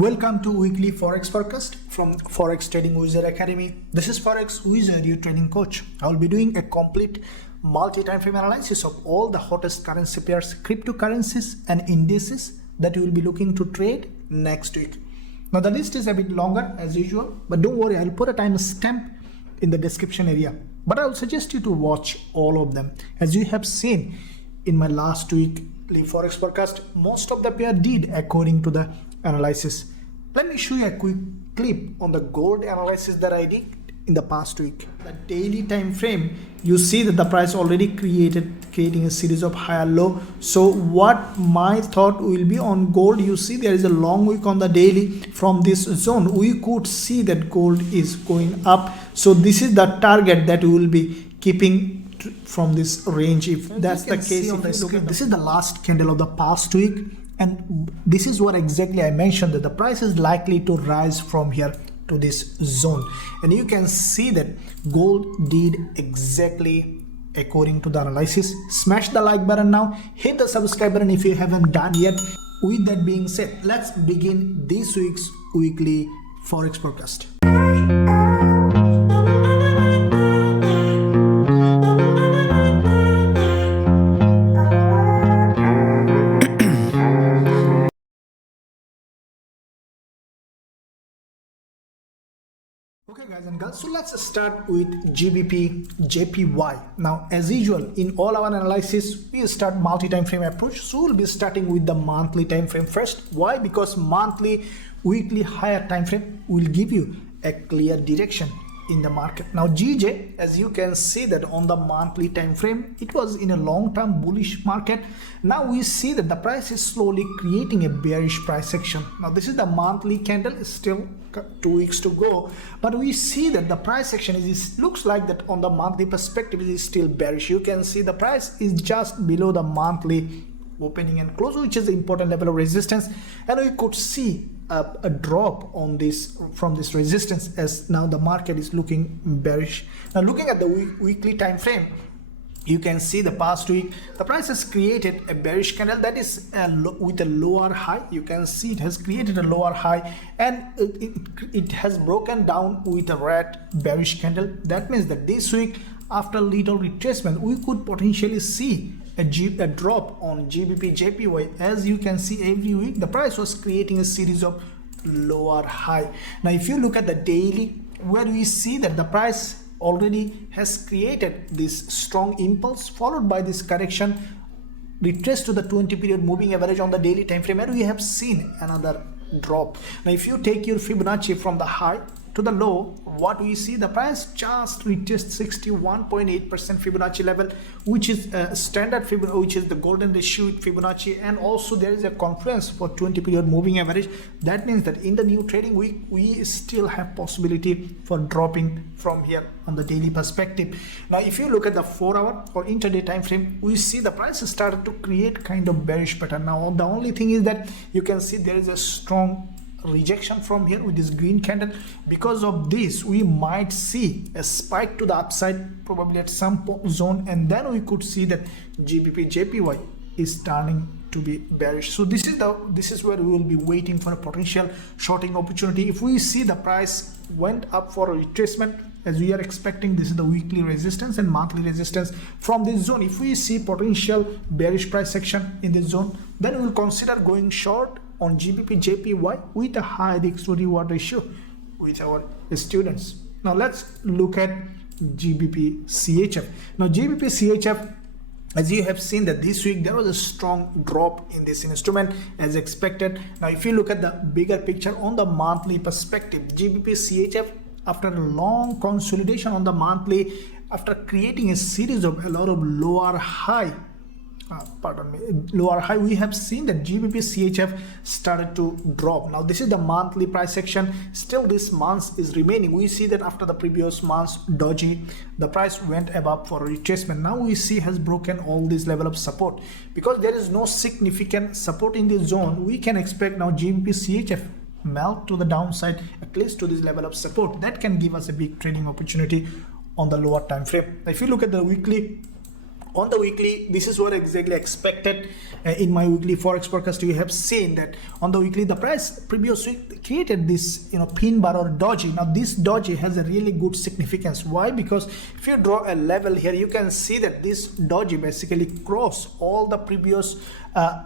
Welcome to weekly Forex forecast from Forex Trading Wizard Academy. This is Forex Wizard, your trading coach. I will be doing a complete multi-time frame analysis of all the hottest currency pairs, cryptocurrencies and indices that you will be looking to trade next week. Now the list is a bit longer as usual, but don't worry, I'll put a time stamp in the description area. But I will suggest you to watch all of them. As you have seen in my last weekly Forex forecast, most of the pair did according to the analysis. Let me show you a quick clip on the gold analysis that I did in the past week. The daily time frame, you see that the price already creating a series of higher low. So what my thought will be on gold, you see there is a long wick on the daily from this zone. We could see that gold is going up. So this is the target that we will be keeping from this range. If that's the case, this is the last candle of the past week. And this is what exactly I mentioned, that the price is likely to rise from here to this zone. And you can see that gold did exactly according to the analysis. Smash the like button now, hit the subscribe button if you haven't done yet. With that being said, let's begin this week's weekly Forex forecast. Okay guys and girls, so let's start with GBPJPY. Now as usual in all our analysis we start multi-time frame approach, so we'll be starting with the monthly time frame first. Why? Because monthly, weekly, higher time frame will give you a clear direction in the market. Now GJ, as you can see that on the monthly time frame, it was in a long-term bullish market. Now we see that the price is slowly creating a bearish price action. Now this is the monthly candle, is still 2 weeks to go, but we see that the price action looks like that on the monthly perspective is still bearish. You can see the price is just below the monthly opening and close, which is the important level of resistance, and we could see a drop on this from this resistance, as now the market is looking bearish. Now looking at the weekly time frame, you can see the past week the price has created a bearish candle that is with a lower high. You can see it has created a lower high, and it has broken down with a red bearish candle. That means that this week, after little retracement, we could potentially see a drop on GBPJPY. As you can see, every week the price was creating a series of lower high. Now if you look at the daily, where we see that the price already has created this strong impulse followed by this correction, retraced to the 20 period moving average on the daily time frame, and we have seen another drop. Now if you take your Fibonacci from the high to the low, what we see, the price just reached 61.8% Fibonacci level, which is a standard Fibonacci, which is the golden ratio Fibonacci, and also there is a confluence for 20 period moving average. That means that in the new trading week we still have possibility for dropping from here on the daily perspective. Now if you look at the 4-hour or intraday time frame, we see the price started to create kind of bearish pattern. Now the only thing is that you can see there is a strong rejection from here with this green candle. Because of this, we might see a spike to the upside probably at some zone, and then we could see that GBPJPY is turning to be bearish. So this is where we will be waiting for a potential shorting opportunity. If we see the price went up for a retracement, as we are expecting, this is the weekly resistance and monthly resistance from this zone. If we see potential bearish price action in this zone, then we will consider going short on GBPJPY with a high risk to reward ratio with our students. Now let's look at GBPCHF. Now GBPCHF, as you have seen that this week there was a strong drop in this instrument as expected. Now if you look at the bigger picture on the monthly perspective, GBPCHF, after a long consolidation on the monthly, after creating a series of a lot of lower high, we have seen that GBPCHF started to drop. Now this is the monthly price action. Still this month is remaining. We see that after the previous month's doji, the price went above for a retracement. Now we see has broken all this level of support. Because there is no significant support in this zone, we can expect now GBPCHF melt to the downside, at least to this level of support. That can give us a big trading opportunity on the lower time frame. If you look at the weekly on the weekly, this is what exactly expected. In my weekly forex forecast, you have seen that on the weekly the price previous week created this pin bar or doji. Now this doji has a really good significance. Why? Because if you draw a level here, you can see that this doji basically crossed all the previous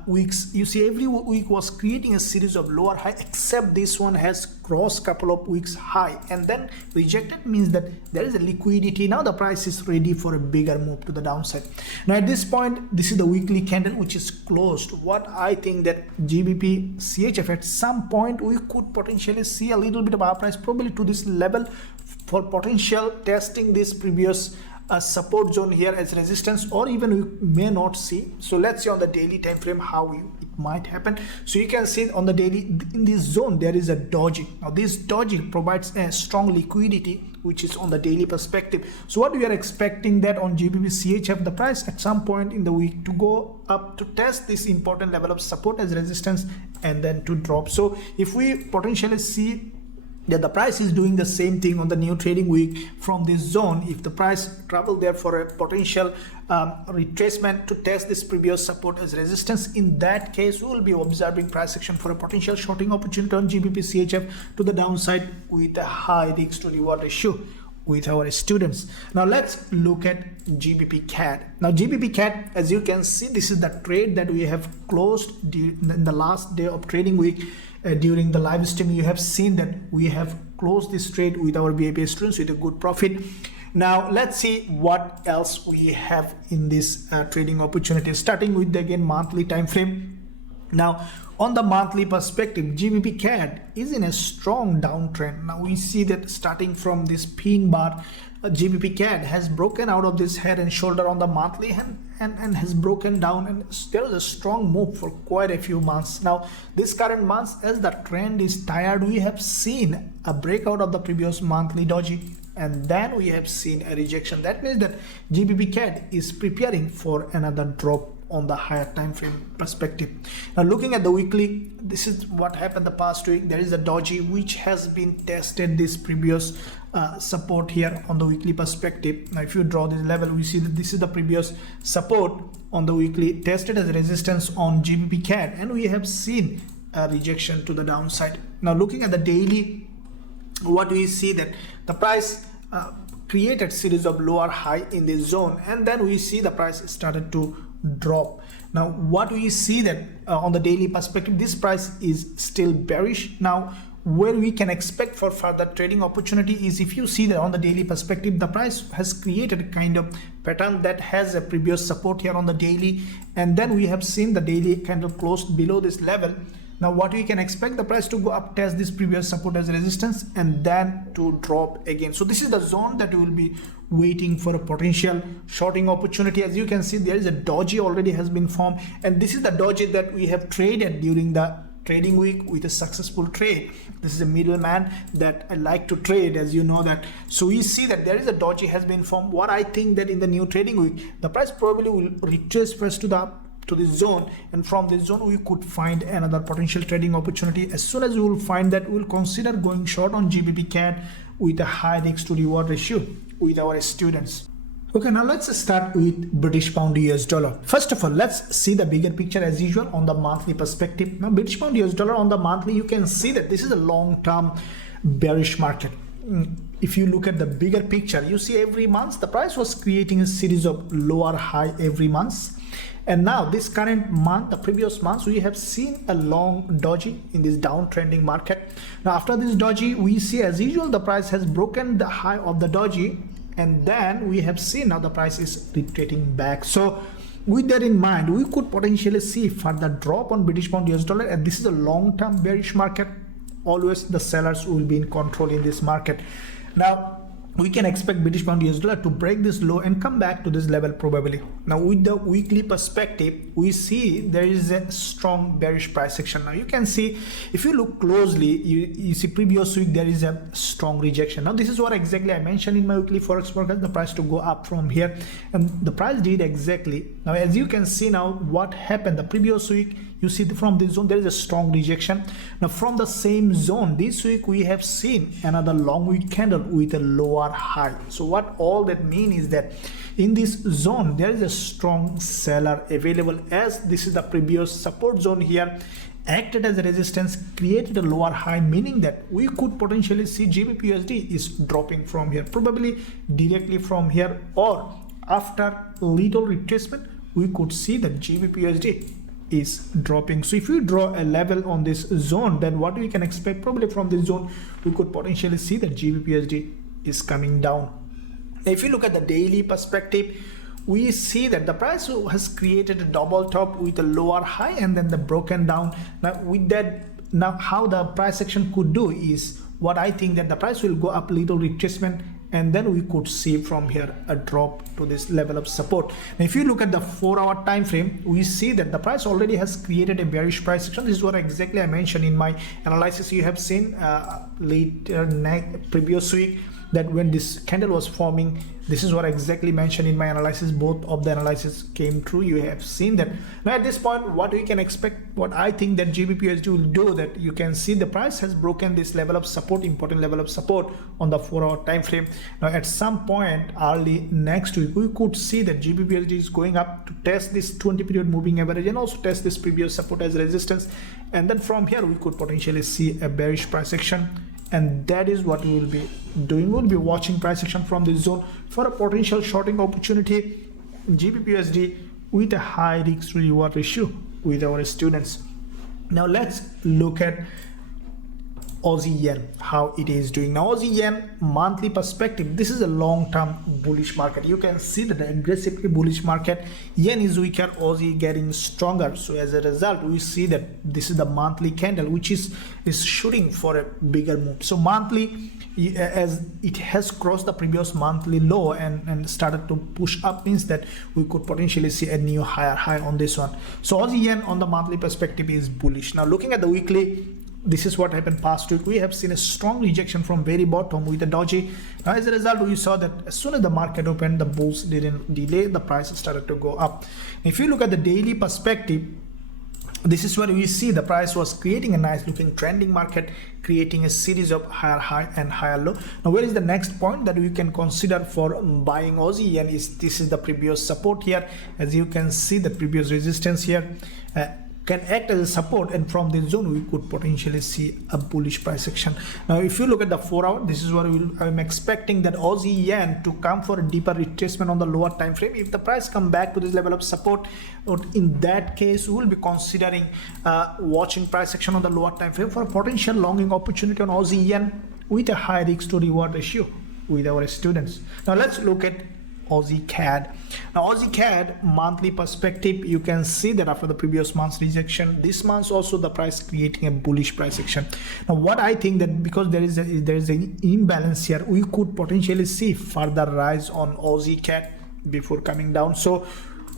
weeks. You see every week was creating a series of lower high, except this one has crossed couple of weeks high and then rejected. Means that there is a liquidity. Now the price is ready for a bigger move to the downside. Now at this point, this is the weekly candle which is closed. What I think that GBPCHF at some point we could potentially see a little bit of our price probably to this level for potential testing this previous support zone here as resistance, or even we may not see. So let's see on the daily time frame how it might happen. So you can see on the daily, in this zone there is a doji. Now this doji provides a strong liquidity which is on the daily perspective. So what we are expecting that on GBPCHF, the price at some point in the week to go up to test this important level of support as resistance and then to drop. So if we potentially see that the price is doing the same thing on the new trading week from this zone, if the price travel there for a potential retracement to test this previous support as resistance, in that case we will be observing price action for a potential shorting opportunity on GBPCHF to the downside with a high risk to reward ratio with our students. Now let's look at GBPCAD. Now GBPCAD, as you can see, this is the trade that we have closed in the last day of trading week. During the live stream, you have seen that we have closed this trade with our VIP students with a good profit. Now let's see what else we have in this trading opportunity, starting with the again monthly time frame. Now on the monthly perspective, GBPCAD is in a strong downtrend. Now we see that starting from this pin bar, GBPCAD has broken out of this head and shoulder on the monthly and has broken down, and there is a strong move for quite a few months. Now this current month, as the trend is tired, we have seen a breakout of the previous monthly doji and then we have seen a rejection. That means that GBPCAD is preparing for another drop on the higher time frame perspective. Now looking at the weekly, this is what happened the past week. There is a doji which has been tested this previous support here on the weekly perspective. Now if you draw this level, we see that this is the previous support on the weekly, tested as resistance on GBPCAD, and we have seen a rejection to the downside. Now looking at the daily, what we see that the price created series of lower high in this zone, and then we see the price started to drop. Now what we see that on the daily perspective, this price is still bearish. Now where we can expect for further trading opportunity is, if you see that on the daily perspective, the price has created a kind of pattern that has a previous support here on the daily, and then we have seen the daily candle closed below this level. Now what we can expect, the price to go up, test this previous support as resistance and then to drop again. So this is the zone that we will be waiting for a potential shorting opportunity. As you can see, there is a doji already has been formed, and this is the doji that we have traded during the trading week with a successful trade. This is a middleman that I like to trade, as you know that. So we see that there is a doji has been formed. What I think that in the new trading week, the price probably will retrace first to this zone, and from this zone we could find another potential trading opportunity. As soon as we will find that, we will consider going short on GBPCAD with a high risk to reward ratio with our students. Okay, now let's start with British Pound US Dollar. First of all, let's see the bigger picture as usual on the monthly perspective. Now British Pound US Dollar on the monthly, you can see that this is a long-term bearish market. If you look at the bigger picture, you see every month the price was creating a series of lower high every month. And now this current month, the previous months, we have seen a long doji in this downtrending market. Now after this doji, we see as usual the price has broken the high of the doji, and then we have seen now the price is retreating back. So with that in mind, we could potentially see further drop on British Pound US Dollar, and this is a long-term bearish market. Always the sellers will be in control in this market. Now we can expect British Pound US Dollar to break this low and come back to this level probably. Now with the weekly perspective, we see there is a strong bearish price action. Now you can see, if you look closely, you see previous week there is a strong rejection. Now this is what exactly I mentioned in my weekly forex forecast, the price to go up from here, and the price did exactly. Now as you can see now what happened the previous week, you see from this zone there is a strong rejection. Now from the same zone this week we have seen another long wick candle with a lower high. So what all that mean is that in this zone there is a strong seller available, as this is the previous support zone here, acted as a resistance, created a lower high, meaning that we could potentially see GBPUSD is dropping from here, probably directly from here, or after little retracement we could see that GBPUSD is dropping. So if you draw a level on this zone, then what we can expect, probably from this zone we could potentially see that GBPUSD is coming down. If you look at the daily perspective, we see that the price has created a double top with a lower high and then the broken down. Now with that, now how the price action could do is, what I think that the price will go up little retracement, and then we could see from here a drop to this level of support. Now if you look at the 4-hour time frame, we see that the price already has created a bearish price action. This is what exactly I mentioned in my analysis. You have seen previous week that when this candle was forming, this is what I exactly mentioned in my analysis. Both of the analysis came true. You have seen that. Now at this point, what we can expect, what I think that GBPUSD will do, that you can see the price has broken this level of support, important level of support on the 4-hour time frame. Now at some point early next week, we could see that GBPUSD is going up to test this 20 period moving average and also test this previous support as resistance, and then from here we could potentially see a bearish price action. And that is what we will be doing. We'll be watching price action from this zone for a potential shorting opportunity GBPUSD with a high risk to reward ratio with our students. Now let's look at Aussie yen, how it is doing. Now Aussie yen monthly perspective, this is a long-term bullish market. You can see that the aggressively bullish market, yen is weaker, Aussie getting stronger. So as a result, we see that this is the monthly candle which is shooting for a bigger move. So monthly, as it has crossed the previous monthly low and started to push up, means that we could potentially see a new higher high on this one. So Aussie yen on the monthly perspective is bullish. Now looking at the weekly, this is what happened past week. We have seen a strong rejection from very bottom with a doji. Now as a result, we saw that as soon as the market opened, the bulls didn't delay, the price started to go up. If you look at the daily perspective, this is where we see the price was creating a nice looking trending market, creating a series of higher high and higher low. Now where is the next point that we can consider for buying Aussie yen is, this is the previous support here. As you can see, the previous resistance here can act as a support, and from this zone we could potentially see a bullish price action. Now if you look at the 4-hour, this is where I'm expecting that Aussie yen to come for a deeper retracement on the lower time frame. If the price come back to this level of support, in that case we will be considering watching price action on the lower time frame for a potential longing opportunity on Aussie yen with a high risk to reward ratio with our students. Now let's look at Aussie CAD. Now Aussie CAD monthly perspective, you can see that after the previous month's rejection, this month also the price creating a bullish price action. Now what I think that because there is an imbalance here, we could potentially see further rise on Aussie CAD before coming down. So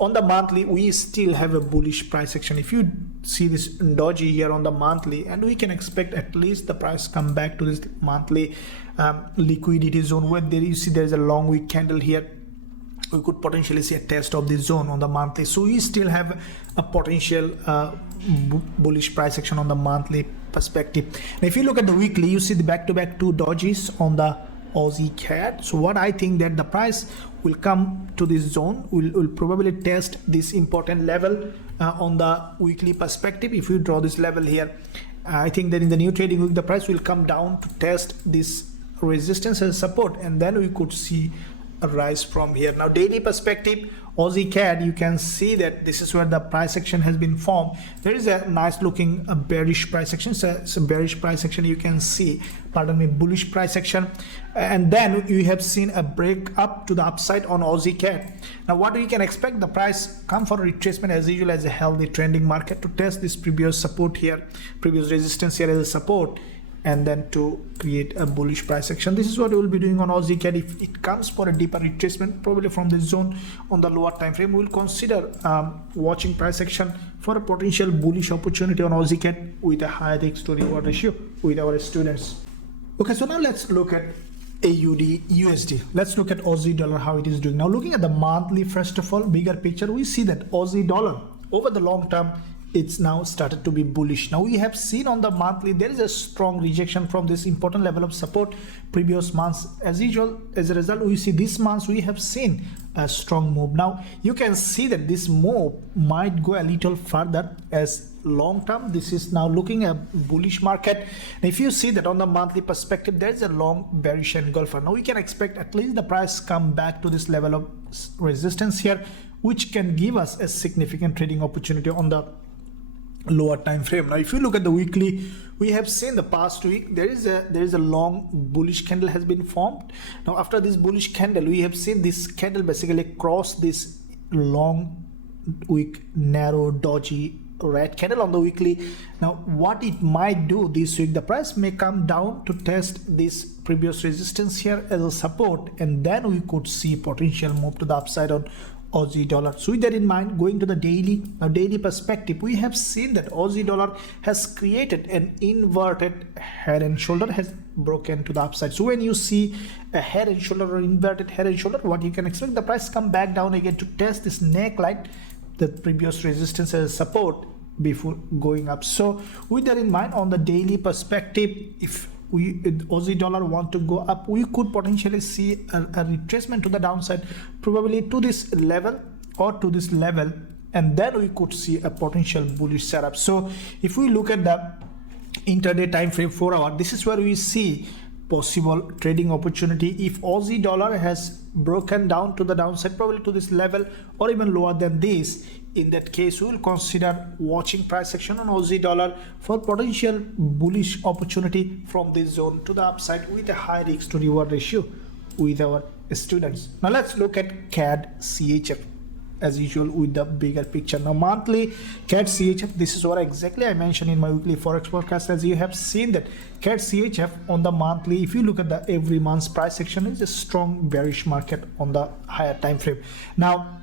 on the monthly, we still have a bullish price action. If you see this doji here on the monthly, and we can expect at least the price come back to this monthly liquidity zone where there you see there is a long wick candle here. We could potentially see a test of this zone on the monthly. So we still have a potential bullish price action on the monthly perspective. Now if you look at the weekly, you see the back-to-back two dojis on the Aussie CAD. So what I think that the price will come to this zone, will probably test this important level on the weekly perspective. If you draw this level here, I think that in the new trading week the price will come down to test this resistance and support, and then we could see a rise from here. Now daily perspective, Aussie CAD, you can see that this is where the price action has been formed. There is a nice looking bearish price action. So it's a bearish price action, you can see, pardon me, bullish price action, and then you have seen a break up to the upside on Aussie CAD. Now what we can expect, the price come for retracement as usual as a healthy trending market to test this previous support here, previous resistance here as a support, and then to create a bullish price action. This is what we will be doing on Aussie CAD. If it comes for a deeper retracement, probably from this zone on the lower time frame, we will consider watching price action for a potential bullish opportunity on Aussie CAD with a high risk to reward ratio with our students. Okay, so now let's look at AUDUSD. Let's look at Aussie dollar, how it is doing. Now looking at the monthly, first of all, bigger picture, we see that Aussie dollar over the long term it's now started to be bullish. Now we have seen on the monthly there is a strong rejection from this important level of support previous months. As usual, as a result, we see this month we have seen a strong move. Now you can see that this move might go a little further, as long term this is now looking a bullish market. And if you see that on the monthly perspective, there is a long bearish engulfer. Now we can expect at least the price come back to this level of resistance here, which can give us a significant trading opportunity on the lower time frame. Now if you look at the weekly, we have seen the past week there is a long bullish candle has been formed. Now after this bullish candle, we have seen this candle basically cross this long wick narrow dodgy red candle on the weekly. Now what it might do this week, the price may come down to test this previous resistance here as a support, and then we could see potential move to the upside on Aussie dollar. So with that in mind, going to the daily, now daily perspective, we have seen that Aussie dollar has created an inverted head and shoulder, has broken to the upside. So when you see a head and shoulder or inverted head and shoulder, what you can expect, the price come back down again to test this neckline, the previous resistance as support before going up. So with that in mind, on the daily perspective, if Aussie dollar want to go up, we could potentially see a retracement to the downside, probably to this level or to this level, and then we could see a potential bullish setup. So if we look at the intraday time frame 4 hour, this is where we see possible trading opportunity. If Aussie dollar has broken down to the downside, probably to this level or even lower than this, in that case we will consider watching price action on Aussie dollar for potential bullish opportunity from this zone to the upside with a high risk to reward ratio with our students. Now let's look at CADCHF as usual with the bigger picture. Now monthly CADCHF, this is what exactly I mentioned in my weekly forex forecast. As you have seen that CADCHF on the monthly, if you look at the every month's price action, is a strong bearish market on the higher time frame. Now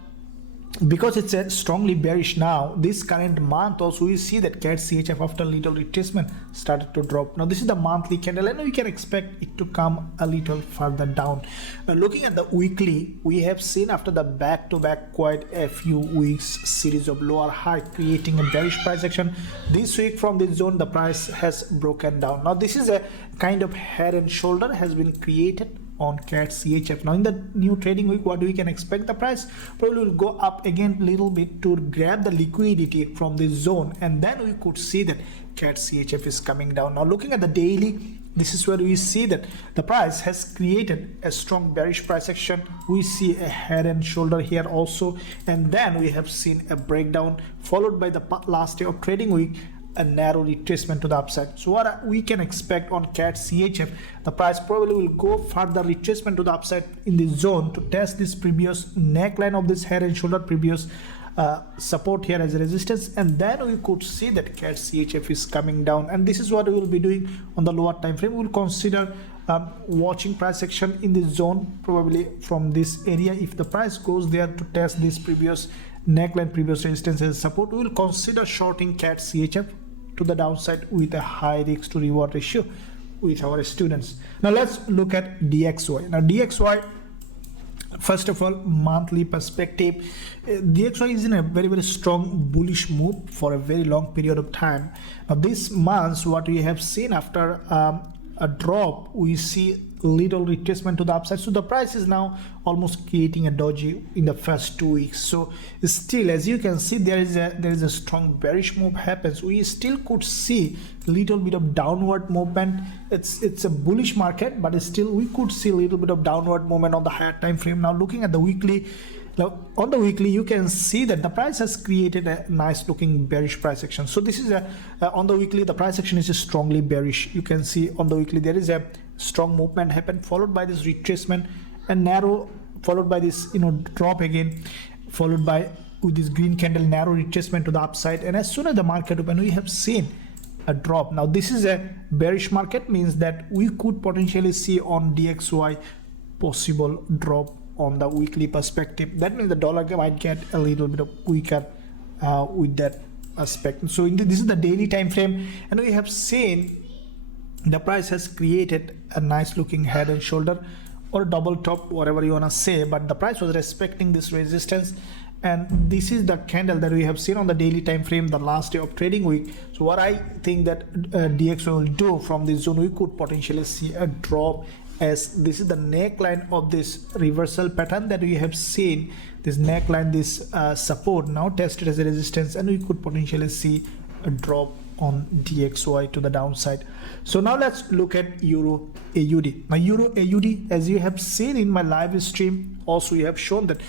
because it's a strongly bearish now, this current month also we see that CADCHF after little retracement started to drop. Now this is the monthly candle and we can expect it to come a little further down. Now looking at the weekly, we have seen after the back-to-back quite a few weeks series of lower high creating a bearish price action. This week from this zone the price has broken down. Now this is a kind of head and shoulder has been created on CADCHF. Now in the new trading week, what we can expect, the price probably will go up again a little bit to grab the liquidity from this zone, and then we could see that CADCHF is coming down. Now looking at the daily, this is where we see that the price has created a strong bearish price action. We see a head and shoulder here also, and then we have seen a breakdown followed by the last day of trading week, a narrow retracement to the upside. So what we can expect on CADCHF, the price probably will go further retracement to the upside in this zone to test this previous neckline of this head and shoulder, previous support here as a resistance, and then we could see that CADCHF is coming down, and this is what we will be doing on the lower time frame. We will consider watching price action in this zone, probably from this area. If the price goes there to test this previous neckline, previous resistance as support, we will consider shorting CADCHF to the downside with a high risk to reward ratio with our students. Now let's look at DXY. Now DXY, first of all, monthly perspective, DXY is in a very strong bullish move for a very long period of time. Now this month, what we have seen after a drop, we see little retracement to the upside. So the price is now almost creating a doji in the first 2 weeks. So still, as you can see, there is a strong bearish move happens. We still could see little bit of downward movement. It's a bullish market, but still we could see a little bit of downward movement on the higher time frame. Now looking at the weekly, now on the weekly you can see that the price has created a nice looking bearish price action. So this is on the weekly the price action is strongly bearish. You can see on the weekly there is a strong movement happened, followed by this retracement and narrow, followed by this drop again, followed by with this green candle narrow retracement to the upside, and as soon as the market opened we have seen a drop. Now this is a bearish market, means that we could potentially see on DXY possible drop on the weekly perspective. That means the dollar might get a little bit of weaker with that aspect. So this is the daily time frame, and we have seen the price has created a nice looking head and shoulder or double top, whatever you want to say, but the price was respecting this resistance and this is the candle that we have seen on the daily time frame, the last day of trading week. So what I think that DXY will do from this zone, we could potentially see a drop, as this is the neckline of this reversal pattern that we have seen. This neckline, this support now tested as a resistance, and we could potentially see a drop on DXY to the downside. So now let's look at Euro AUD. Now Euro AUD, as you have seen in my live stream, also we have shown that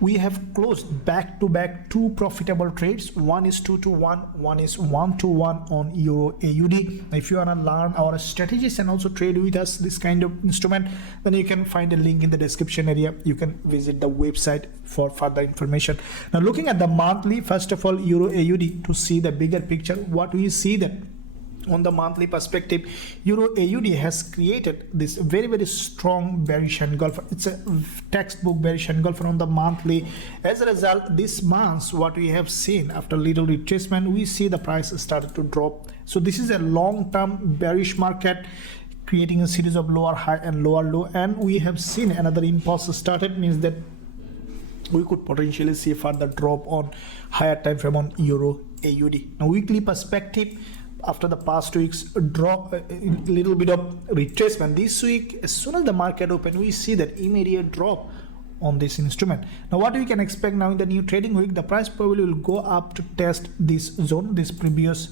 we have closed back to back two profitable trades. One is 2-to-1, one is 1-to-1 on Euro AUD. Now if you want to learn our strategies and also trade with us this kind of instrument, then you can find a link in the description area. You can visit the website for further information. Now looking at the monthly, first of all, Euro AUD, to see the bigger picture, what we see that on the monthly perspective, Euro AUD has created this very strong bearish engulfer. It's a textbook bearish engulfer on the monthly. As a result, this month, what we have seen after little retracement, we see the price started to drop. So this is a long-term bearish market, creating a series of lower high and lower low, and we have seen another impulse started, means that we could potentially see further drop on higher time frame on Euro AUD. Now weekly perspective, after the past weeks drop, a little bit of retracement this week, as soon as the market open, we see that immediate drop on this instrument. Now what we can expect now in the new trading week, the price probably will go up to test this zone, this previous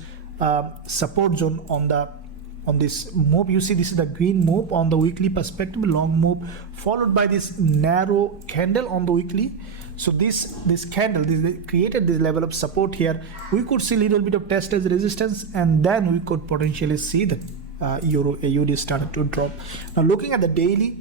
support zone on this move. You see this is the green move on the weekly perspective, long move, followed by this narrow candle on the weekly. So this candle, this created this level of support here. We could see a little bit of test as resistance, and then we could potentially see that Euro AUD started to drop. Now looking at the daily,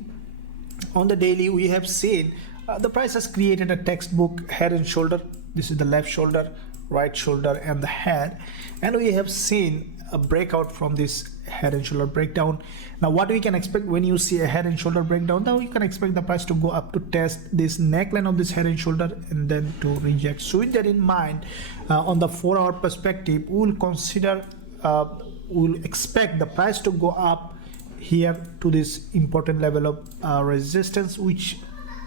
on the daily we have seen the price has created a textbook head and shoulder. This is the left shoulder, right shoulder, and the head, and we have seen a breakout from this head and shoulder breakdown. Now what we can expect when you see a head and shoulder breakdown, now you can expect the price to go up to test this neckline of this head and shoulder and then to reject. So with that in mind, on the 4-hour perspective, we will consider, we will expect the price to go up here to this important level of resistance, which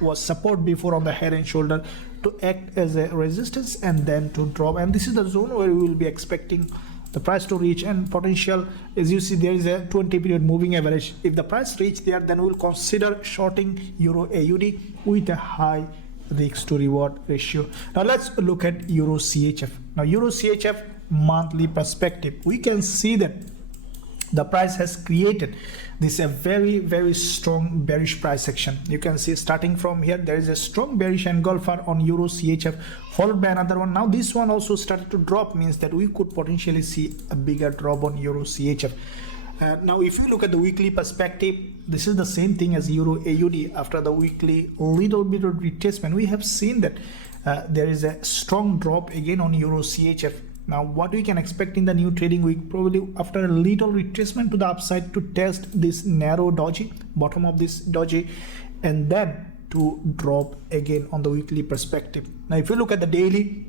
was support before on the head and shoulder, to act as a resistance and then to drop. And this is the zone where we will be expecting the price to reach, and potential, as you see, there is a 20 period moving average. If the price reach there, then we will consider shorting Euro AUD with a high risk to reward ratio. Now let's look at Euro CHF. Now Euro CHF monthly perspective, we can see that the price has created this a very strong bearish price action. You can see starting from here, there is a strong bearish engulfer on Euro CHF, followed by another one. Now this one also started to drop, means that we could potentially see a bigger drop on Euro CHF. Now if you look at the weekly perspective, this is the same thing as Euro AUD. After the weekly little bit of retracement, we have seen that there is a strong drop again on Euro CHF. Now what we can expect in the new trading week, probably after a little retracement to the upside, to test this narrow doji, bottom of this doji, and then to drop again on the weekly perspective. Now if you look at the daily,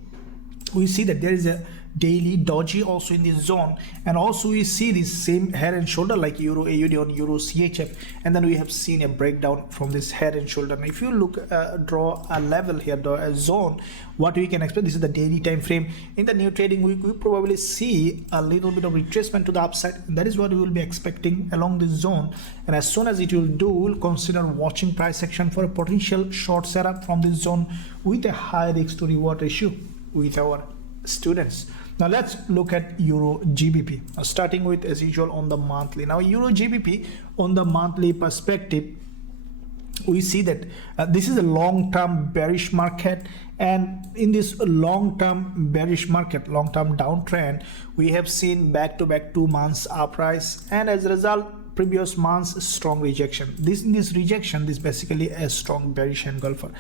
we see that there is a daily doji also in this zone, and also we see this same head and shoulder like Euro AUD on Euro CHF, and then we have seen a breakdown from this head and shoulder. Now if you look, draw a level here, draw a zone, what we can expect, this is the daily time frame. In the new trading week, we probably see a little bit of retracement to the upside, and that is what we will be expecting along this zone. And as soon as it will do, we'll consider watching price action for a potential short setup from this zone with a high risk to reward ratio with our students. Now let's look at EURGBP, starting with, as usual, on the monthly. Now EURGBP on the monthly perspective, we see that this is a long-term bearish market, and in this long-term bearish market, long-term downtrend, we have seen back-to-back 2 months uprise, and as a result, previous month's strong rejection. This rejection, this basically a strong bearish engulfer.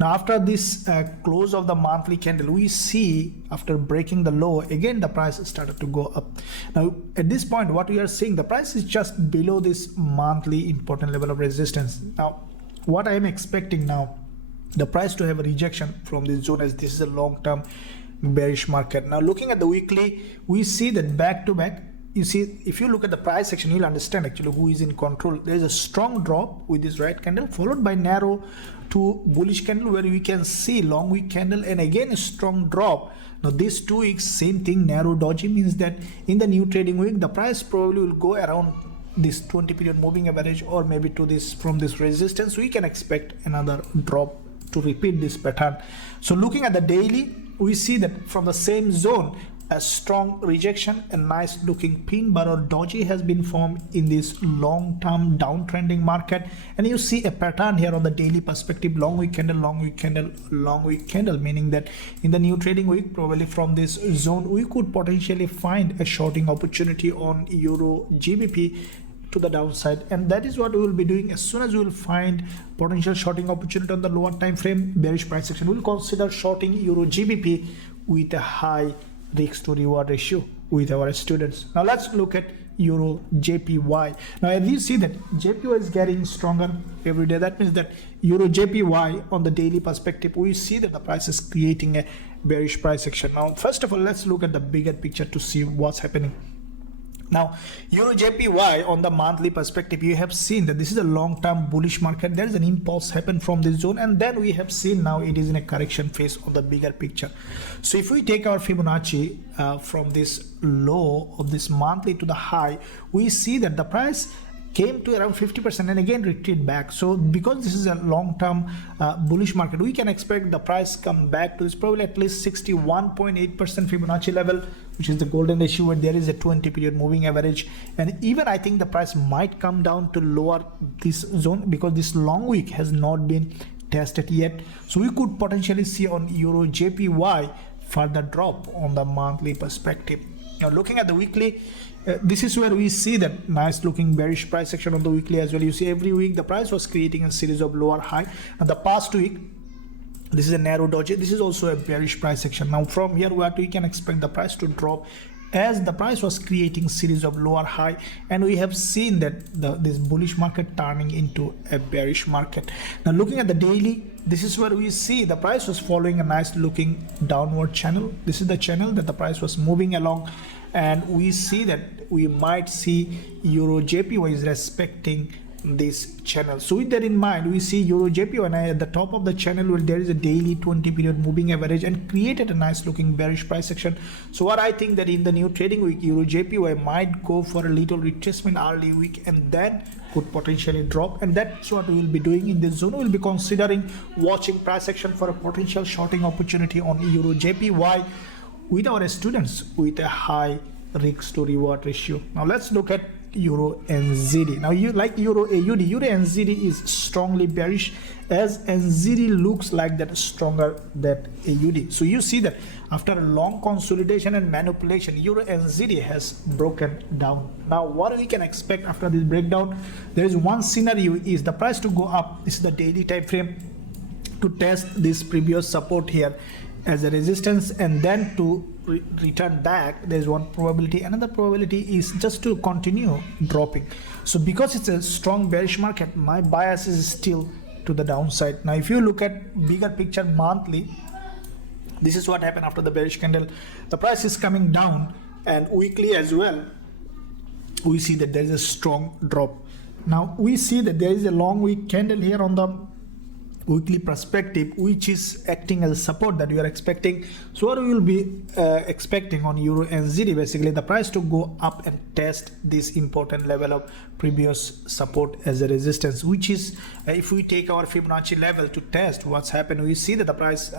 Now after this close of the monthly candle, we see after breaking the low, again the price started to go up. Now at this point, what we are seeing, the price is just below this monthly important level of resistance. Now what I am expecting now, the price to have a rejection from this zone, as this is a long-term bearish market. Now looking at the weekly, we see that back to back you see, if you look at the price section, you'll understand actually who is in control. There is a strong drop with this red candle followed by narrow to bullish candle where we can see long wick candle and again a strong drop. Now these 2 weeks, same thing, narrow doji means that in the new trading week the price probably will go around this 20 period moving average or maybe to this, from this resistance we can expect another drop to repeat this pattern. So looking at the daily, we see that from the same zone a strong rejection, a nice looking pin bar or doji has been formed in this long-term downtrending market, and you see a pattern here on the daily perspective, long wick candle, long wick candle, long wick candle, meaning that in the new trading week probably from this zone we could potentially find a shorting opportunity on Euro GBP to the downside, and that is what we will be doing. As soon as we will find potential shorting opportunity on the lower time frame bearish price section, we will consider shorting Euro GBP with a high risk to reward ratio with our students. Now let's look at EURJPY. Now as you see that JPY is getting stronger every day, that means that EURJPY on the daily perspective we see that the price is creating a bearish price action. Now first of all, let's look at the bigger picture to see what's happening. Now EURJPY on the monthly perspective, you have seen that this is a long-term bullish market. There is an impulse happened from this zone, and then we have seen now it is in a correction phase of the bigger picture. So if we take our Fibonacci from this low of this monthly to the high, we see that the price came to around 50% and again retreat back. So because this is a long-term bullish market, we can expect the price come back to this probably at least 61.8% Fibonacci level, which is the golden ratio where there is a 20 period moving average. And even I think the price might come down to lower this zone because this long wick has not been tested yet. So we could potentially see on EURJPY further drop on the monthly perspective. Now looking at the weekly, this is where we see that nice looking bearish price action on the weekly as well. You see every week the price was creating a series of lower high, and the past week this is a narrow doji. This is also a bearish price action. Now from here what we can expect the price to drop as the price was creating series of lower high, and we have seen that this bullish market turning into a bearish market. Now looking at the daily, this is where we see the price was following a nice looking downward channel. This is the channel that the price was moving along, and we see that we might see EUROJPY is respecting this channel. So with that in mind, we see EUROJPY at the top of the channel where there is a daily 20 period moving average and created a nice looking bearish price action. So what I think that in the new trading week, EUROJPY might go for a little retracement early week and then could potentially drop, and that's what we will be doing in this zone. We will be considering watching price action for a potential shorting opportunity on EUROJPY with our students with a high risk to reward ratio. Now let's look at EURNZD. Now you like EURAUD, EURNZD is strongly bearish as NZD looks like that stronger than AUD. So you see that after a long consolidation and manipulation, EURNZD has broken down. Now what we can expect after this breakdown, there is one scenario is the price to go up. This is the daily time frame to test this previous support here as a resistance and then to return back. There's one probability. Another probability is just to continue dropping. So because it's a strong bearish market, my bias is still to the downside. Now if you look at bigger picture monthly, this is what happened after the bearish candle. The price is coming down, and weekly as well we see that there is a strong drop. Now we see that there is a long wick candle here on the weekly perspective, which is acting as a support that we are expecting. So what we will be expecting on EURNZD, basically the price to go up and test this important level of previous support as a resistance, which is if we take our Fibonacci level to test what's happened, we see that the price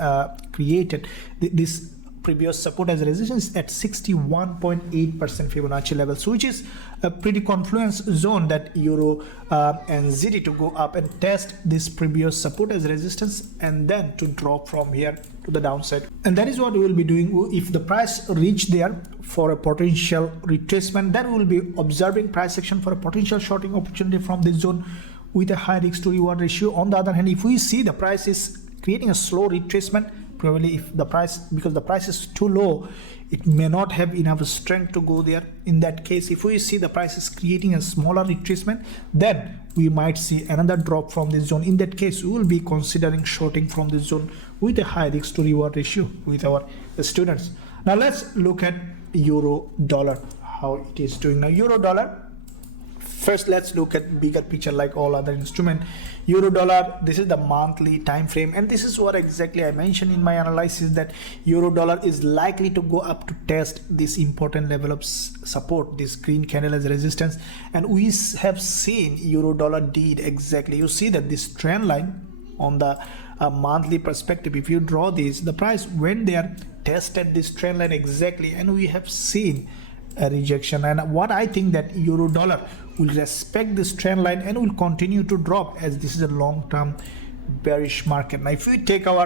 created this previous support as a resistance at 61.8% Fibonacci level, so which is a pretty confluence zone that EURNZD to go up and test this previous support as resistance and then to drop from here to the downside. And that is what we will be doing. If the price reach there for a potential retracement, then we will be observing price action for a potential shorting opportunity from this zone with a high risk to reward ratio. On the other hand, if we see the price is creating a slow retracement, probably if the price, because the price is too low, it may not have enough strength to go there. In that case, if we see the price is creating a smaller retracement, then we might see another drop from this zone. In that case, we will be considering shorting from this zone with a high risk to reward ratio with our students. Now let's look at euro dollar. how it is doing. Now euro dollar, first let's look at bigger picture like all other instrument. Euro dollar, this is the monthly time frame, and this is what exactly I mentioned in my analysis, that euro dollar is likely to go up to test this important level of support, this green candle as resistance. And we have seen euro dollar did exactly, you see that this trend line on the monthly perspective, if you draw this, the price went there, tested this trend line exactly, and we have seen a rejection. And what I think that euro dollar will respect this trend line and will continue to drop, as this is a long-term bearish market. Now if we take our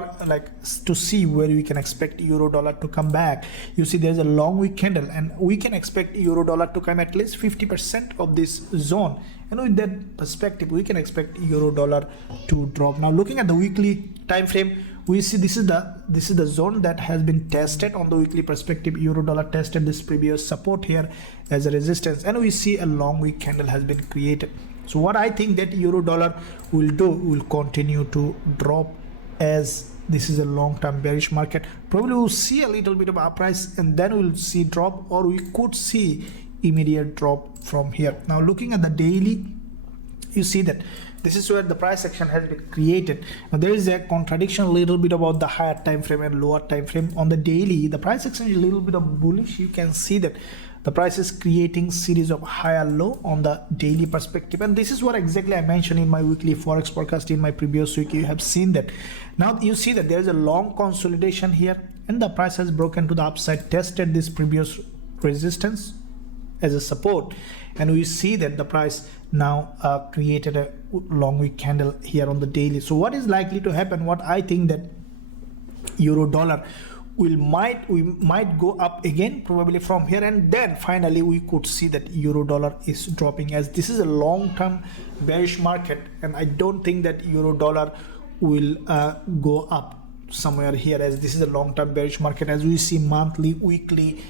to see where we can expect euro dollar to come back, you see there's a long wick candle, and we can expect euro dollar to come at least 50% of this zone, and with that perspective we can expect euro dollar to drop. Now looking at the weekly time frame, we see this is the zone that has been tested on the weekly perspective. Euro dollar tested this previous support here as a resistance, and we see a long wick candle has been created. So what I think that euro dollar will do, will continue to drop, as this is a long-term bearish market. Probably we'll see a little bit of uprise and then we'll see drop, or we could see immediate drop from here. Now looking at the daily, you see that this is where the price action has been created. Now there is a contradiction a little bit about the higher time frame and lower time frame. On the daily, the price action is a little bit of bullish. You can see that the price is creating series of higher low on the daily perspective, and this is what exactly I mentioned in my weekly forex forecast in my previous week. You have seen that. Now you see that there is a long consolidation here, and the price has broken to the upside, tested this previous resistance as a support, and we see that the price now created a long wick candle here on the daily. So what is likely to happen? What I think that euro dollar we might go up again, probably from here, and then finally we could see that euro dollar is dropping, as this is a long-term bearish market, and I don't think that euro dollar will go up somewhere here, as this is a long-term bearish market, as we see monthly, weekly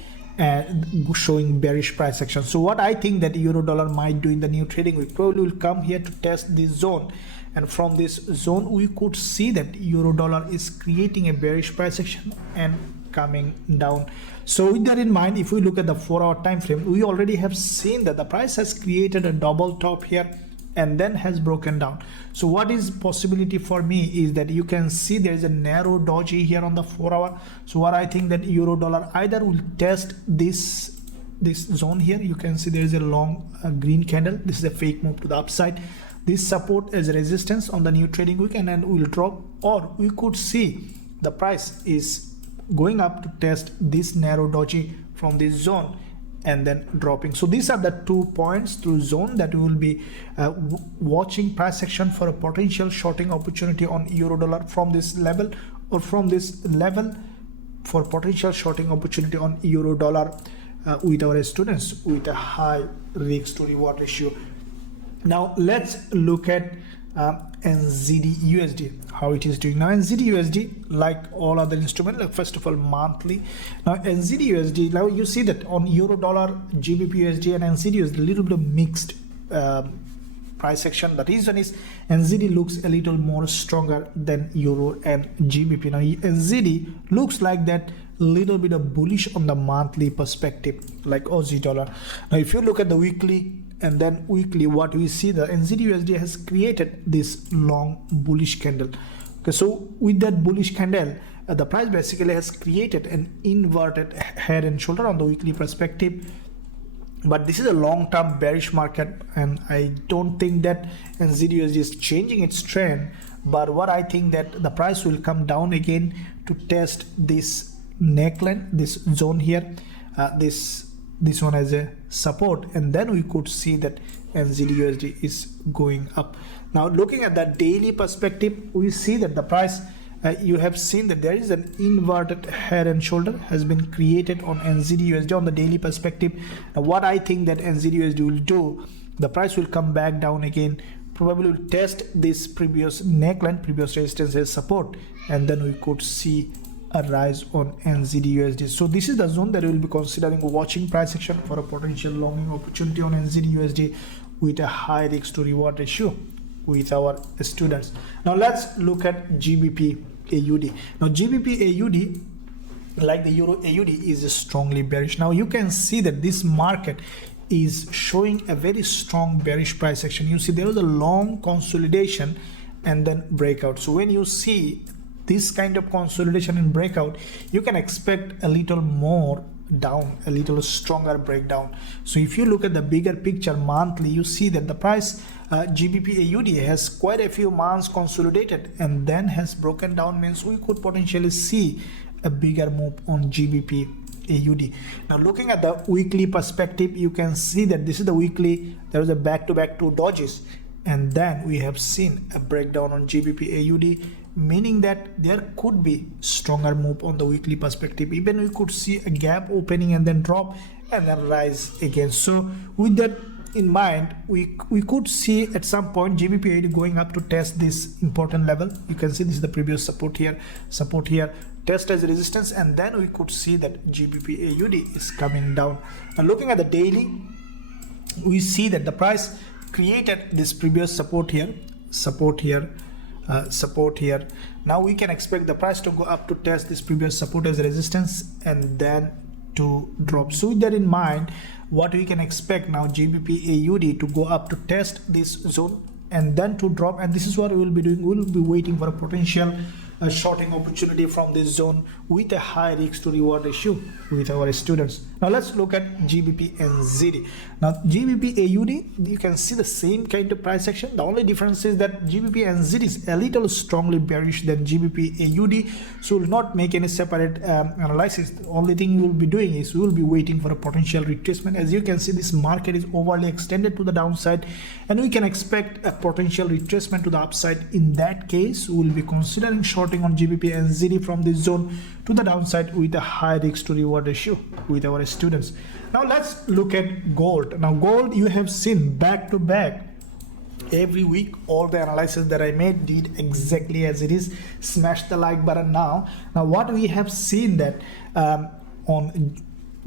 showing bearish price action. So what I think that euro dollar might do in the new trading week, probably will come here to test this zone, and from this zone we could see that euro dollar is creating a bearish price action and coming down. So with that in mind, if we look at the 4-hour time frame, we already have seen that the price has created a double top here and then has broken down. So what is possibility for me is that you can see there is a narrow doji here on the 4-hour. So what I think that euro dollar either will test this zone here. You can see there is a long green candle. This is a fake move to the upside. This support as a resistance on the new trading week, and then will drop, or we could see the price is going up to test this narrow doji from this zone and then dropping. So these are the 2 points through zone that we will be watching price action for a potential shorting opportunity on euro dollar from this level, or from this level for potential shorting opportunity on euro dollar with our students with a high risk to reward ratio. Now let's look at NZDUSD, how it is doing. Now NZDUSD, like all other instruments, like first of all monthly. Now NZDUSD, now you see that on euro dollar, GBPUSD and NZD a little bit of mixed price action. The reason is NZD looks a little more stronger than euro and GBP. Now NZD looks like that little bit of bullish on the monthly perspective, like Aussie dollar. Now if you look at the weekly and then weekly, what we see, the NZDUSD has created this long bullish candle. Okay, so with that bullish candle, the price basically has created an inverted head and shoulder on the weekly perspective. But this is a long-term bearish market, and I don't think that NZDUSD is changing its trend. But what I think that the price will come down again to test this neckline, this zone here, this one as a support, and then we could see that NZDUSD is going up. Now looking at the daily perspective, we see that the price, you have seen that there is an inverted head and shoulder has been created on NZDUSD on the daily perspective. Now what I think that NZDUSD will do, the price will come back down again, probably will test this previous neckline, previous resistance as support, and then we could see a rise on NZDUSD. So this is the zone that we will be considering watching price action for a potential longing opportunity on NZDUSD with a high risk to reward ratio with our students. Now let's look at GBPAUD. Now GBPAUD, like the Euro AUD is strongly bearish. Now you can see that this market is showing a very strong bearish price action. You see there was a long consolidation and then breakout. So when you see this kind of consolidation and breakout, you can expect a little more down, a little stronger breakdown. So if you look at the bigger picture monthly, you see that the price GBPAUD has quite a few months consolidated and then has broken down, means we could potentially see a bigger move on GBPAUD. Now looking at the weekly perspective, you can see that this is the weekly. There was a back-to-back two dodges, and then we have seen a breakdown on GBPAUD, meaning that there could be stronger move on the weekly perspective. Even we could see a gap opening and then drop and then rise again. So with that in mind, we could see at some point GBPAUD going up to test this important level. You can see this is the previous support here, test as resistance, and then we could see that GBPAUD is coming down. Now looking at the daily, we see that the price created this previous support here, support here. Now we can expect the price to go up to test this previous support as resistance and then to drop. So with that in mind, what we can expect now, GBPAUD to go up to test this zone and then to drop, and this is what we will be doing. We will be waiting for a potential shorting opportunity from this zone with a high risk to reward ratio with our students. Now let's look at GBPNZD. Now GBPAUD, you can see the same kind of price action. The only difference is that GBPNZD is a little strongly bearish than GBPAUD, so we will not make any separate analysis. The only thing we will be doing is we will be waiting for a potential retracement. As you can see, this market is overly extended to the downside and we can expect a potential retracement to the upside. In that case, we will be considering shorting on GBPNZD from this zone to the downside with a high risk to reward ratio with our students. Now let's look at gold. Now gold, you have seen back to back every week. All the analysis that I made did exactly as it is. Smash the like button now. Now what we have seen that on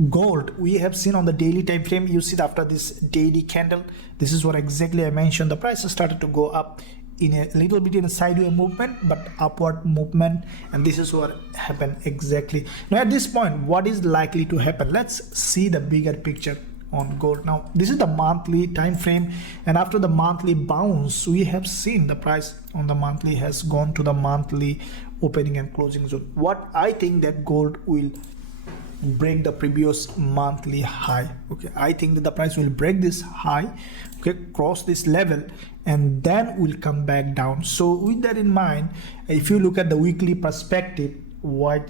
gold, we have seen on the daily time frame, you see that after this daily candle, this is what exactly I mentioned. The price has started to go up in a little bit in a sideways movement, but upward movement, and this is what happened exactly. Now at this point, what is likely to happen? Let's see the bigger picture on gold. Now this is the monthly time frame, and after the monthly bounce, we have seen the price on the monthly has gone to the monthly opening and closing zone. What I think that gold will break the previous monthly high. Okay, I think that the price will break this high, okay, cross this level, and then will come back down. So with that in mind, if you look at the weekly perspective, what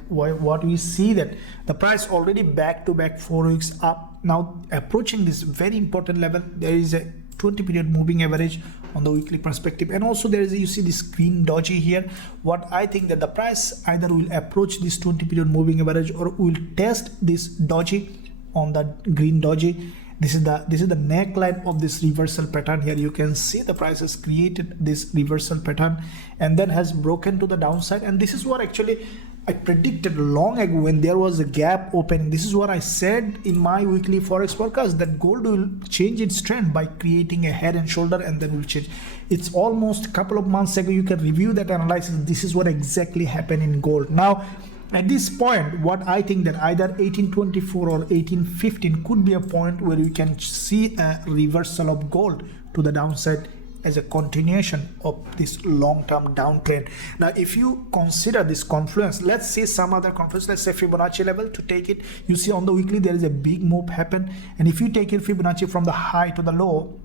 we see that the price already back to back 4 weeks up, now approaching this very important level. There is a 20 period moving average on the weekly perspective, and also there is you see this green doji here. What I think that the price either will approach this 20 period moving average or will test this doji on the green doji. This is the neckline of this reversal pattern here. You can see the price has created this reversal pattern and then has broken to the downside, and this is what actually I predicted long ago when there was a gap opening. This is what I said in my weekly forex forecast, that gold will change its trend by creating a head and shoulder and then will change. It's almost a couple of months ago. You can review that analysis. This is what exactly happened in gold. Now at this point, what I think that either 1824 or 1815 could be a point where you can see a reversal of gold to the downside as a continuation of this long-term downtrend. Now if you consider this confluence, let's say some other confluence, let's say Fibonacci level to take it. You see on the weekly there is a big move happen, and if you take it Fibonacci from the high to the low,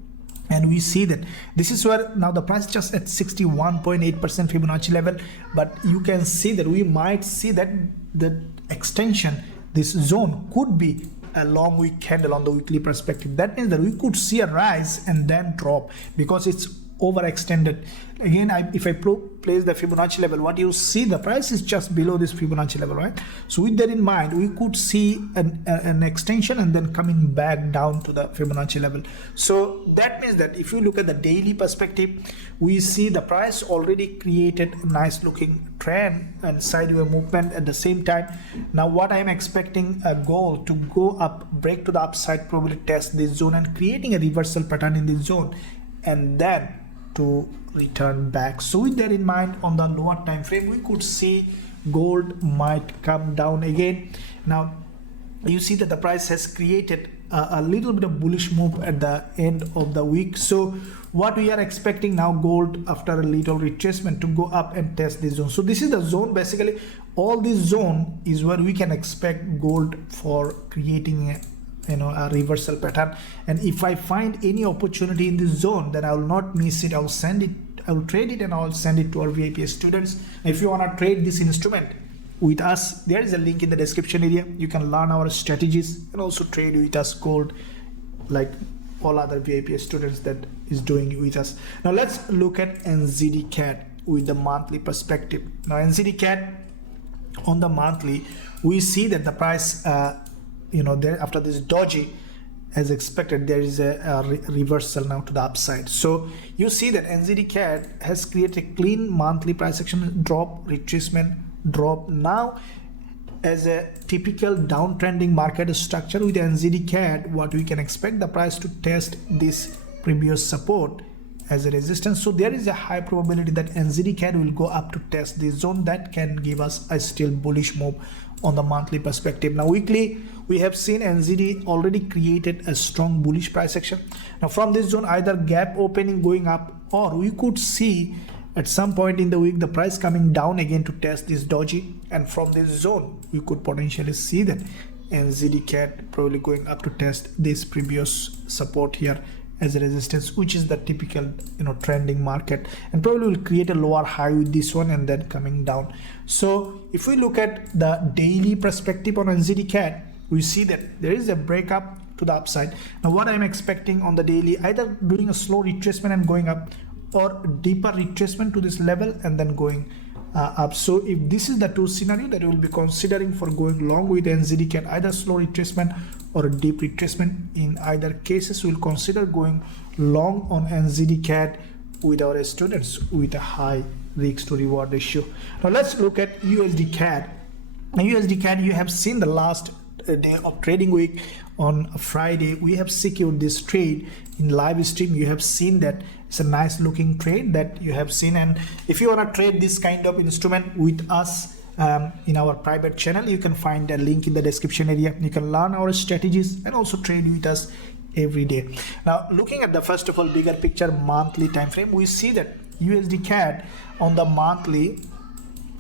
and we see that this is where now the price just at 61.8% Fibonacci level, but you can see that we might see that the extension, this zone could be a long week candle on the weekly perspective. That means that we could see a rise and then drop because it's overextended. Again, if I place the Fibonacci level, what you see, the price is just below this Fibonacci level, right? So with that in mind, we could see an extension and then coming back down to the Fibonacci level. So that means that if you look at the daily perspective, we see the price already created a nice looking trend and sideways movement at the same time. Now what I am expecting a goal to go up, break to the upside, probably test this zone and creating a reversal pattern in this zone, and then to return back. So with that in mind, on the lower time frame, we could see gold might come down again. Now you see that the price has created a little bit of bullish move at the end of the week. So what we are expecting now, gold after a little retracement to go up and test this zone. So this is the zone. Basically all this zone is where we can expect gold for creating a reversal pattern. And if I find any opportunity in this zone, then I will not miss it. I will send it, I will trade it, and I will send it to our VIP students. If you want to trade this instrument with us, there is a link in the description area. You can learn our strategies and also trade with us gold like all other VIP students that is doing it with us. Now let's look at NZDCAD with the monthly perspective. Now NZDCAD on the monthly, we see that the price there after this doji, as expected, there is a reversal now to the upside. So you see that NZDCAD has created a clean monthly price action drop, retracement, drop. Now as a typical downtrending market structure with NZDCAD, what we can expect the price to test this previous support as a resistance. So there is a high probability that NZDCAD will go up to test this zone. That can give us a still bullish move on the monthly perspective. Now weekly, we have seen NZD already created a strong bullish price action. Now from this zone, either gap opening going up, or we could see at some point in the week the price coming down again to test this doji, and from this zone we could potentially see that NZDCAD probably going up to test this previous support here as a resistance, which is the typical trending market, and probably will create a lower high with this one and then coming down. So if we look at the daily perspective on NZDCAD, we see that there is a breakup to the upside. Now what I'm expecting on the daily, either doing a slow retracement and going up, or deeper retracement to this level and then going up. So if this is the two scenario that we will be considering for going long with NZDCAD, either slow retracement or a deep retracement, in either cases we'll consider going long on NZDCAD with our students with a high risk to reward ratio. Now let's look at USDCAD. Now USDCAD, you have seen the last day of trading week on Friday, we have secured this trade in live stream. You have seen that it's a nice looking trade that you have seen, and if you want to trade this kind of instrument with us in our private channel, you can find a link in the description area. You can learn our strategies and also trade with us every day. Now looking at the first of all bigger picture monthly time frame, we see that USDCAD on the monthly,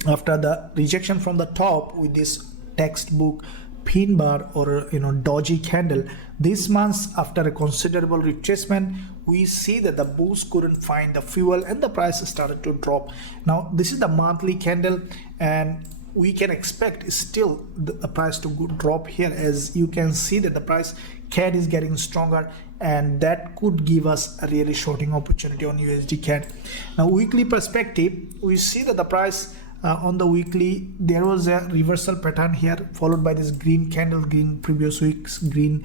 after the rejection from the top with this textbook pin bar or doji candle, this month after a considerable retracement, we see that the bulls couldn't find the fuel and the price started to drop. Now this is the monthly candle, and we can expect still the price to drop here. As you can see that the price CAD is getting stronger, and that could give us a really shorting opportunity on USDCAD. Now weekly perspective, we see that the price on the weekly, there was a reversal pattern here followed by this green candle, green previous week's green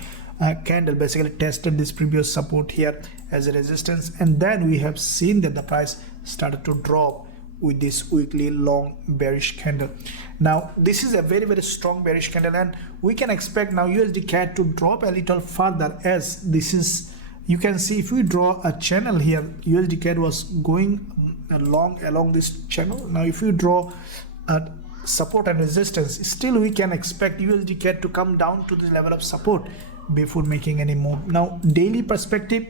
candle basically tested this previous support here as a resistance, and then we have seen that the price started to drop with this weekly long bearish candle. Now this is a very, very strong bearish candle, and we can expect now USDCAD to drop a little further, as this is, you can see if we draw a channel here, USDCAD was going along this channel. Now if we draw a support and resistance, still we can expect USDCAD to come down to the level of support before making any move. Now daily perspective,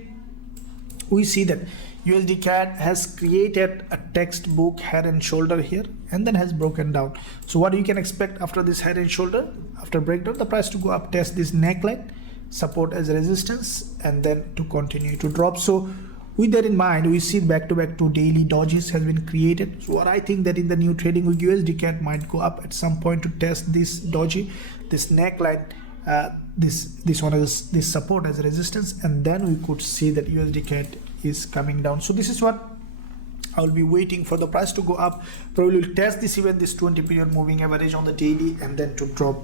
we see that USDCAD has created a textbook head and shoulder here and then has broken down. So what you can expect after this head and shoulder, after breakdown, the price to go up, test this neckline, support as a resistance, and then to continue to drop. So with that in mind, we see back-to-back two daily dojis has been created. So what I think that in the new trading week, USDCAD might go up at some point to test this doji, this neckline, this one is this support as a resistance, and then we could see that USDCAD is coming down. So this is what I will be waiting for the price to go up. Probably will test this, even this 20 period moving average on the daily, and then to drop.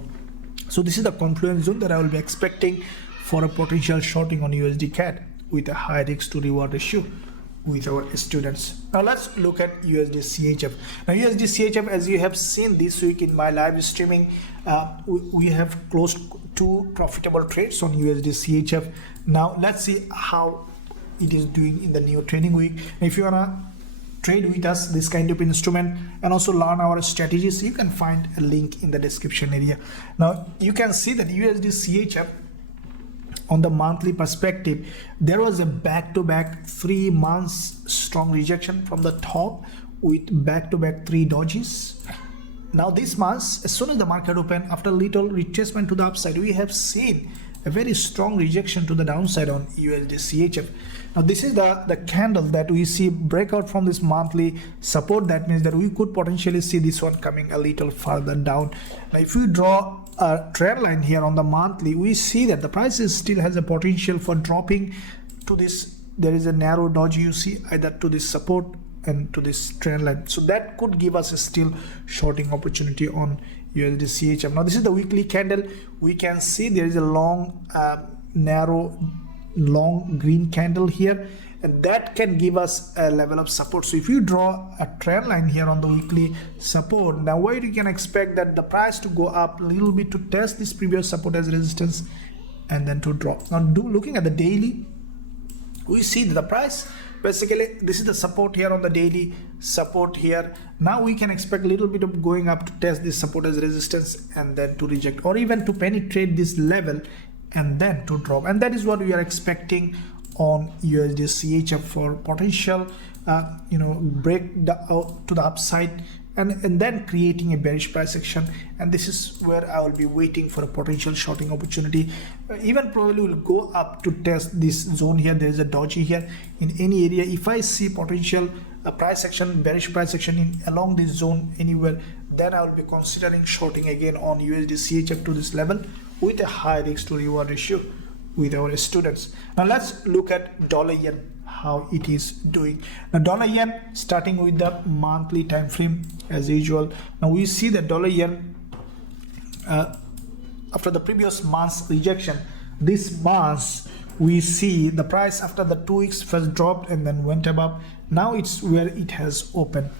So this is the confluence zone that I will be expecting for a potential shorting on USDCAD with a high risk to reward ratio with our students. Now let's look at USDCHF. Now USDCHF, as you have seen this week in my live streaming, we have closed two profitable trades on USDCHF. Now let's see how it is doing in the new trading week. If you wanna trade with us this kind of instrument and also learn our strategies, you can find a link in the description area. Now you can see that USDCHF on the monthly perspective, there was a back-to-back 3 months strong rejection from the top with back-to-back 3 dojis. Now this month, as soon as the market opened, after little retracement to the upside, we have seen a very strong rejection to the downside on USDCHF. Now this is the candle that we see breakout from this monthly support. That means that we could potentially see this one coming a little further down. Now if we draw a trend line here on the monthly, we see that the price still has a potential for dropping to this. There is a narrow doji you see either to this support and to this trend line, so that could give us a still shorting opportunity on USDCHF. Now this is the weekly candle. We can see there is a long narrow long green candle here, and that can give us a level of support. So if you draw a trend line here on the weekly support, now where you can expect that the price to go up a little bit to test this previous support as resistance and then to drop. Now looking at the daily, we see that the price basically, this is the support here on the daily, support here. Now we can expect a little bit of going up to test this support as resistance and then to reject, or even to penetrate this level and then to drop. And that is what we are expecting on USDCHF for potential break to the upside and then creating a bearish price action. And this is where I will be waiting for a potential shorting opportunity. Even probably will go up to test this zone here. There is a doji here in any area. If I see potential price action, bearish price action along this zone anywhere, then I will be considering shorting again on USDCHF to this level with a high risk to reward ratio with our students. Now let's look at dollar yen, how it is doing. Now dollar yen, starting with the monthly time frame as usual. Now we see that dollar yen after the previous month's rejection, this month we see the price after the 2 weeks first dropped and then went above. Now it's where it has opened.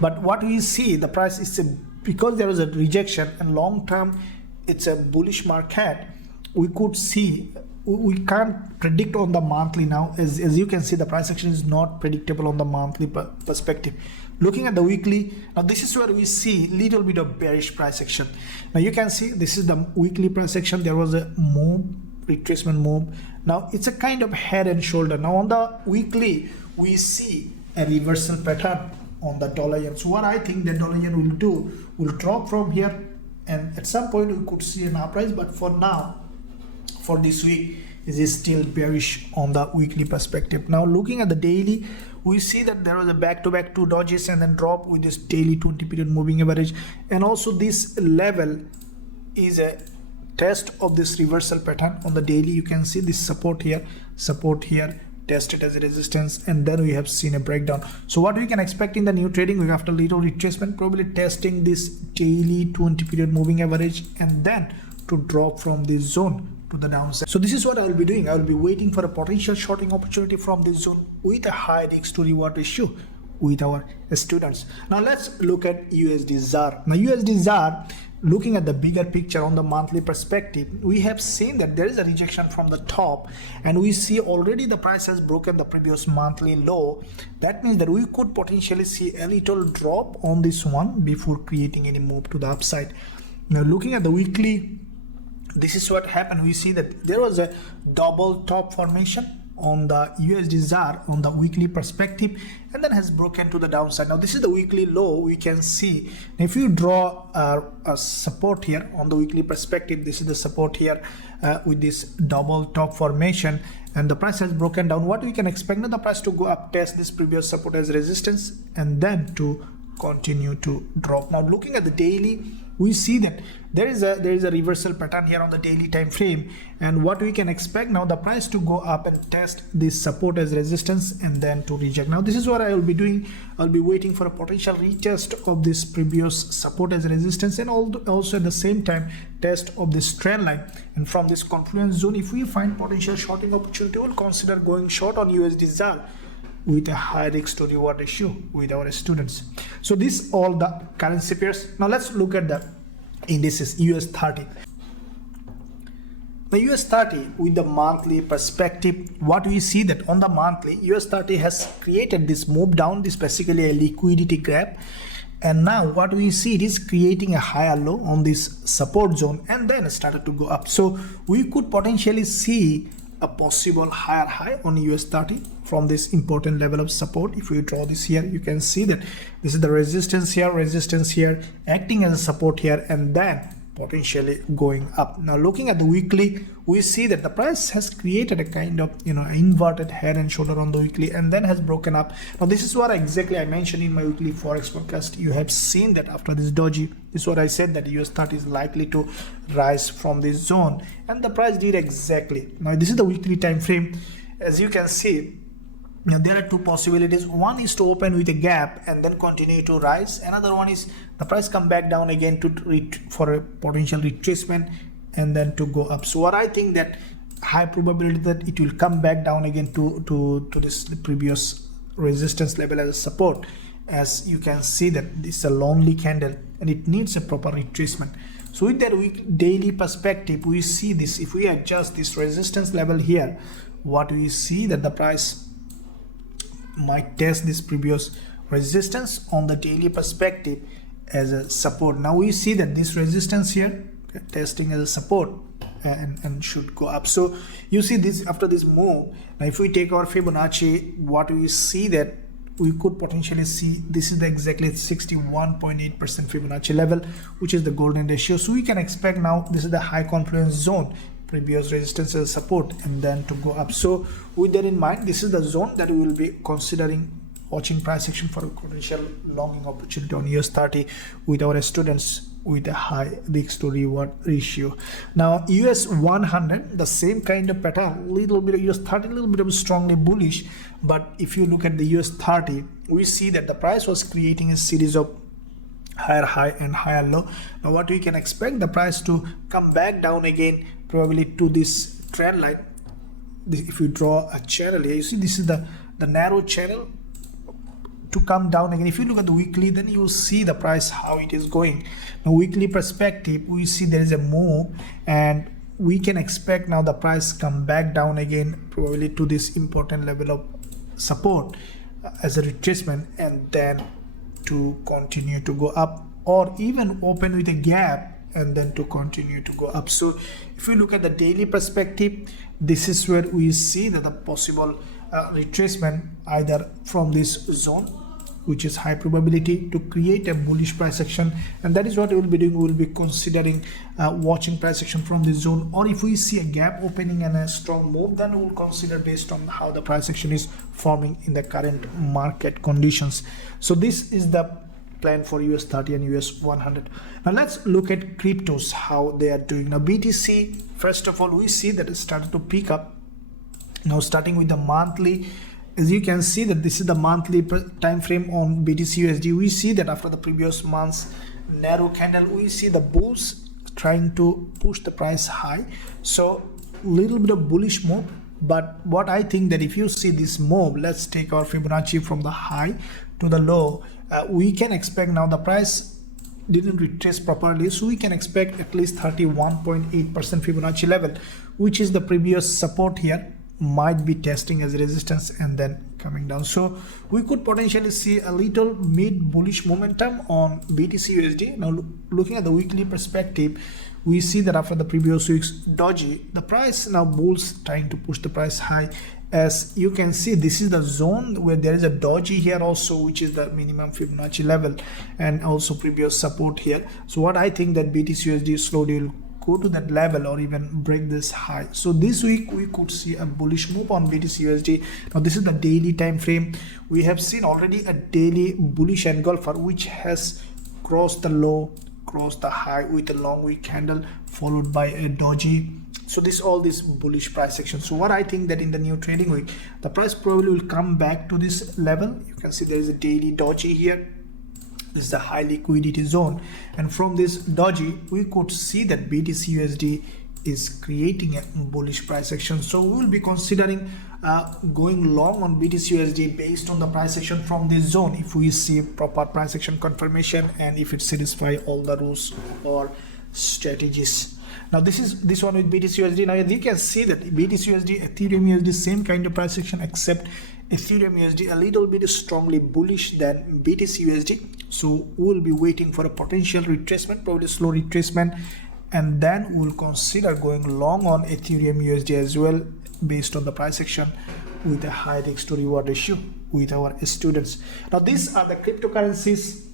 But what we see, the price is because there is a rejection and long term it's a bullish market. We could see, we can't predict on the monthly now. As you can see, the price action is not predictable on the monthly perspective. Looking at the weekly, now this is where we see little bit of bearish price action. Now you can see this is the weekly price action. There was a move, retracement move. Now it's a kind of head and shoulder. Now on the weekly, we see a reversal pattern on the dollar yen. So what I think the dollar yen will do, will drop from here, and at some point we could see an uprise, but for now, for this week, it is still bearish on the weekly perspective. Now looking at the daily, we see that there was a back-to-back 2 dojis and then drop with this daily 20 period moving average, and also this level is a test of this reversal pattern on the daily. You can see this support here, tested as a resistance, and then we have seen a breakdown. So what we can expect in the new trading week after little retracement, probably testing this daily 20 period moving average and then to drop from this zone to the downside. So this is what I will be doing. I will be waiting for a potential shorting opportunity from this zone with a high risk to reward ratio with our students. Now let's look at USDZAR. Now USDZAR, looking at the bigger picture on the monthly perspective, we have seen that there is a rejection from the top, and we see already the price has broken the previous monthly low. That means that we could potentially see a little drop on this one before creating any move to the upside. Now looking at the weekly, this is what happened. We see that there was a double top formation on the USDZAR on the weekly perspective, and then has broken to the downside. Now this is the weekly low. We can see if you draw a support here on the weekly perspective, this is the support here with this double top formation, and the price has broken down. What we can expect now, the price to go up, test this previous support as resistance, and then to continue to drop. Now looking at the daily, we see that there is a reversal pattern here on the daily time frame, and what we can expect now, the price to go up and test this support as resistance and then to reject. Now this is what I will be doing. I'll be waiting for a potential retest of this previous support as resistance, and also at the same time test of this trend line, and from this confluence zone, if we find potential shorting opportunity, we'll consider going short on USDZAR with a high risk to reward ratio with our students. So this all the currency pairs. Now let's look at the indices. US 30. The US30 with the monthly perspective, what we see that on the monthly, US30 has created this move down, this basically a liquidity grab. And now what we see, it is creating a higher low on this support zone and then started to go up. So we could potentially see a possible higher high on US30 from this important level of support. If we draw this here, you can see that this is the resistance here, acting as a support here, and then potentially going up. Now looking at the weekly, we see that the price has created a kind of inverted head and shoulder on the weekly and then has broken up. Now this is what exactly I mentioned in my weekly forex podcast. You have seen that after this doji, this is what I said, that US30 is likely to rise from this zone, and the price did exactly. Now this is the weekly time frame. As you can see, there are two possibilities. One is to open with a gap and then continue to rise. Another one is the price come back down again for a potential retracement and then to go up. So what I think, that high probability that it will come back down again to this previous resistance level as a support. As you can see that this is a lonely candle and it needs a proper retracement. So with that daily perspective, we see this. If we adjust this resistance level here, what we see that the price might test this previous resistance on the daily perspective as a support. Now we see that this resistance here testing as a support and should go up. So you see this after this move. Now if we take our Fibonacci, what we see that we could potentially see this is the exactly 61.8% Fibonacci level, which is the golden ratio. So we can expect now this is the high confluence zone, previous resistance as support, and then to go up. So with that in mind, this is the zone that we will be considering watching price action for a potential longing opportunity on US30 with our students with a high risk to reward ratio. Now US 100, the same kind of pattern, little bit of US 30, little bit of strongly bullish. But if you look at the US 30, we see that the price was creating a series of higher high and higher low. Now what we can expect, the price to come back down again, probably to this trend line. If you draw a channel here, you see this is the narrow channel to come down again. If you look at the weekly, then you will see the price how it is going. Now weekly perspective, we see there is a move and we can expect now the price come back down again, probably to this important level of support as a retracement, and then to continue to go up or even open with a gap and then to continue to go up. So if you look at the daily perspective, this is where we see that the possible retracement either from this zone, which is high probability, to create a bullish price action, and that is what we will be doing. We will be considering watching price action from this zone, or if we see a gap opening and a strong move, then we will consider based on how the price action is forming in the current market conditions. So this is the plan for US 30 and US 100. Now let's look at cryptos, how they are doing. Now BTC, first of all, we see that it started to pick up. Now starting with the monthly, as you can see that this is the monthly time frame on BTCUSD. We see that after the previous month's narrow candle, we see the bulls trying to push the price high. So little bit of bullish move. But what I think that if you see this move, let's take our Fibonacci from the high to the low, we can expect now the price didn't retrace properly, so we can expect at least 31.8% Fibonacci level, which is the previous support here, might be testing as resistance and then coming down. So we could potentially see a little mid bullish momentum on BTCUSD. Now looking at the weekly perspective, we see that after the previous week's doji, the price now bulls trying to push the price high. As you can see, this is the zone where there is a doji here also, which is the minimum Fibonacci level, and also previous support here. So what I think that BTCUSD slowly will go to that level or even break this high. So this week we could see a bullish move on BTCUSD. Now this is the daily time frame. We have seen already a daily bullish engulfer which has crossed the low, crossed the high with a long wick candle followed by a doji. So all this bullish price action. So what I think that in the new trading week, the price probably will come back to this level. You can see there is a daily doji here. This is the high liquidity zone, and from this doji we could see that BTCUSD is creating a bullish price action. So we will be considering going long on BTCUSD based on the price action from this zone, if we see proper price action confirmation and if it satisfies all the rules or strategies. Now this one with BTCUSD. Now you can see that BTCUSD, Ethereum USD, same kind of price action, except Ethereum USD a little bit strongly bullish than BTCUSD. So we'll be waiting for a potential retracement, probably slow retracement, and then we'll consider going long on Ethereum USD as well, based on the price action with a high risk to reward ratio with our students. Now these are the cryptocurrencies,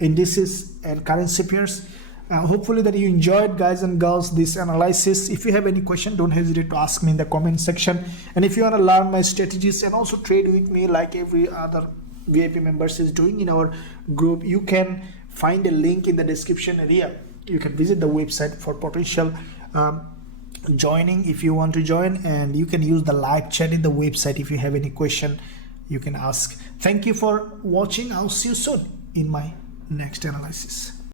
indices and currency pairs. Hopefully that you enjoyed, guys and girls, this analysis. If you have any question, don't hesitate to ask me in the comment section. And if you want to learn my strategies and also trade with me like every other VIP members is doing in our group, you can find a link in the description area. You can visit the website for potential joining if you want to join, and you can use the live chat in the website. If you have any question, you can ask. Thank you for watching. I'll see you soon in my next analysis.